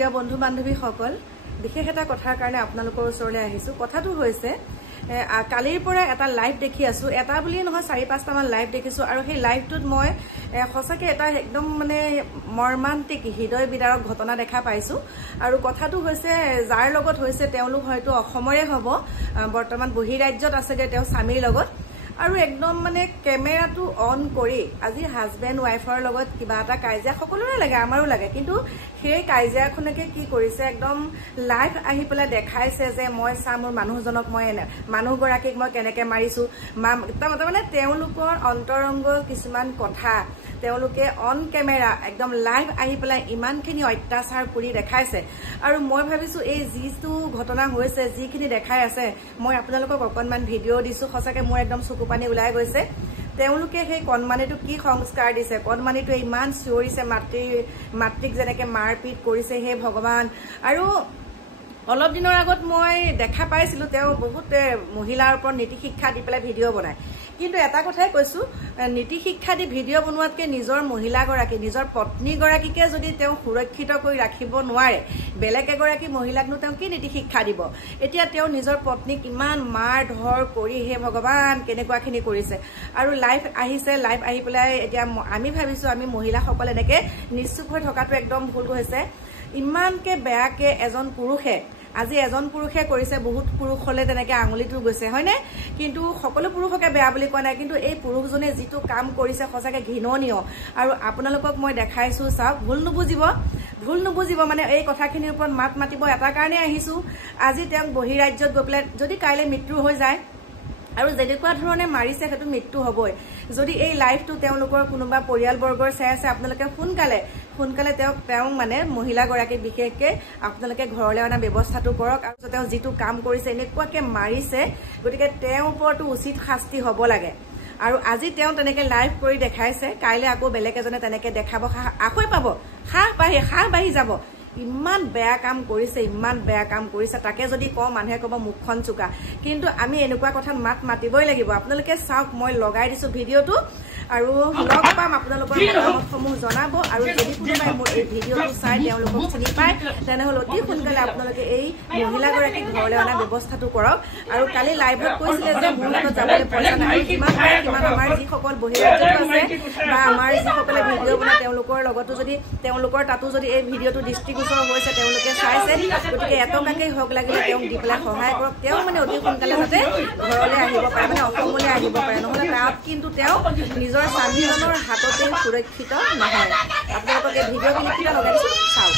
প্ৰিয় বন্ধু বান্ধৱীসকল বিশেষ এটা কথাৰ কাৰণে আপোনালোকৰ ওচৰলৈ আহিছো। কথাটো হৈছে কালিৰ পৰা এটা লাইভ দেখি আছো, এটা বুলি নহয় ৪-৫টা মান লাইভ দেখিছো আৰু সেই লাইভটোত মই সঁচাকে এটা একদম মানে মৰ্মান্তিক হৃদয় বিদাৰক ঘটনা দেখা পাইছো। আৰু কথাটো হৈছে যাৰ লগত হৈছে তেওঁলোক হয়তো অসমৰে হ'ব, বৰ্তমান বহিৰাজ্যত আছেগে তেওঁ স্বামীৰ লগত আৰু একদম মানে কেমেৰাটো অন কৰি আজি হাজবেণ্ড ৱাইফৰ লগত কিবা এটা কাজিয়া সকলোৰে লাগে, আমাৰো লাগে, কিন্তু সেই কাজিয়াখনকে কি কৰিছে একদম লাইভ আহি পেলাই দেখাইছে যে মই চা মোৰ মানুহজনক মই মানুহগৰাকীক মই কেনেকে মাৰিছো। মানে তেওঁলোকৰ অন্তৰংগ কিছুমান কথা তেওঁলোকে অন কেমেৰা একদম লাইভ আহি পেলাই ইমানখিনি অত্যাচাৰ কৰি দেখাইছে। আৰু মই ভাবিছো এই যিটো ঘটনা হৈছে, যিখিনি দেখাই আছে, মই আপোনালোকক অকণমান ভিডিঅ' দিছো। সঁচাকে মোৰ একদম চকু পানী ওলাই গৈছে। তেওঁলোকে সেই কণমানিটোক কি সংস্কাৰ দিছে, কণমানিটোৱে ইমান চিঞৰিছে, মাতৃক যেনেকে মাৰপিট কৰিছে, হে ভগৱান। আৰু অলপ দিনৰ আগত মই দেখা পাইছিলো তেওঁ বহুত মহিলাৰ ওপৰত নীতি শিক্ষা দি পেলাই ভিডিঅ' বনায়, কিন্তু এটা কথাই কৈছো, নীতি শিক্ষা দি ভিডিঅ' বনোৱাতকে নিজৰ মহিলাগৰাকী নিজৰ পত্নীগৰাকীকে যদি তেওঁ সুৰক্ষিত কৰি ৰাখিব নোৱাৰে, বেলেগ এগৰাকী মহিলাকনো তেওঁ কি নীতি শিক্ষা দিব। এতিয়া তেওঁ নিজৰ পত্নীক ইমান মাৰ ধৰ কৰি হে ভগৱান কেনেকুৱাখিনি কৰিছে। আৰু লাইভ আহিছে, লাইভ আহি পেলাই এতিয়া আমি ভাবিছো আমি মহিলাসকল এনেকে নিশ্চুপ হৈ থকাটো একদম ভুল হৈছে। ইমানকে বেয়াকে এজন পুৰুষে আজি এজন পুৰুষে কৰিছে, বহুত পুৰুষ হলে তেনেকে আঙুলিটো গৈছে হয়নে, কিন্তু সকলো পুৰুষকে বেয়া বুলি কোৱা নাই, কিন্তু এই পুৰুষজনে যিটো কাম কৰিছে সঁচাকে ঘৃণনীয়। আৰু আপোনালোকক মই দেখাইছো, চাওক, ভুল নুবুজিব মানে এই কথাখিনিৰ ওপৰত মাত মাতিব এটা কাৰণে আহিছো। আজি তেওঁক বহিৰাজ্যত গৈ পেলাই যদি কাইলৈ মৃত্যু হৈ যায় আৰু যেনেকুৱা ধৰণে মাৰিছে সেইটো মৃত্যু হবই। যদি এই লাইভটো তেওঁলোকৰ কোনোবা পৰিয়ালবৰ্গৰ চাই আছে, আপোনালোকে সোনকালে তেওঁক মানে মহিলাগৰাকীক বিশেষকে আপোনালোকে ঘৰলৈ অনা ব্যৱস্থাটো কৰক। আৰু তেওঁ যিটো কাম কৰিছে, এনেকুৱাকে মাৰিছে, গতিকে তেওঁৰ ওপৰতো উচিত শাস্তি হ'ব লাগে। আৰু আজি তেওঁ তেনেকে লাইভ কৰি দেখাইছে, কাইলৈ আকৌ বেলেগ এজনে তেনেকে দেখাব, আকৌ পাব, সাহ বাঢ়ি যাব। ইমান বেয়া কাম কৰিছে, তাকে যদি কওঁ মানুহে ক'ব মুখখন চোকা, কিন্তু আমি এনেকুৱা কথাত মাত মাতিবই লাগিব। আপোনালোকে চাওক, মই লগাই দিছো ভিডিঅ'টো আৰু লগ পাম, আপোনালোকৰ মতামতসমূহ জনাব। আৰু যদি কোনোবাই মোৰ এই ভিডিঅ'টো চাই তেওঁলোকক চিনি পায়, তেনেহ'লে অতি সোনকালে আপোনালোকে এই মহিলাগৰাকীক ঘৰলৈ অনা ব্যৱস্থাটো কৰক। আৰু কালি লাইভত কৈছিলে যে মোৰ লগত যাবলৈ পইচা নাই, কিমান আমাৰ যিসকল বহিৰাজ্যত আছে বা আমাৰ যিসকলে ভিডিঅ' বনায় তেওঁলোকৰ লগতো যদি তেওঁলোকৰ তাতো যদি এই ভিডিঅ'টো দৃষ্টিগোচৰ হৈছে, তেওঁলোকে চাইছে, গতিকে এটকাকেই হওক লাগিলে তেওঁক দি পেলাই সহায় কৰক। তেওঁ মানে অতি সোনকালে যাতে ঘৰলৈ আহিব পাৰে, মানে অসমলৈ আহিব পাৰে, নহ'লে তাত কিন্তু তেওঁ নিজৰ স্বামীজনৰ হাততে সুৰক্ষিত নহয়। আপোনালোকক এই ভিডিঅ'খিনি কিটা লগাই দিছো, চাওক।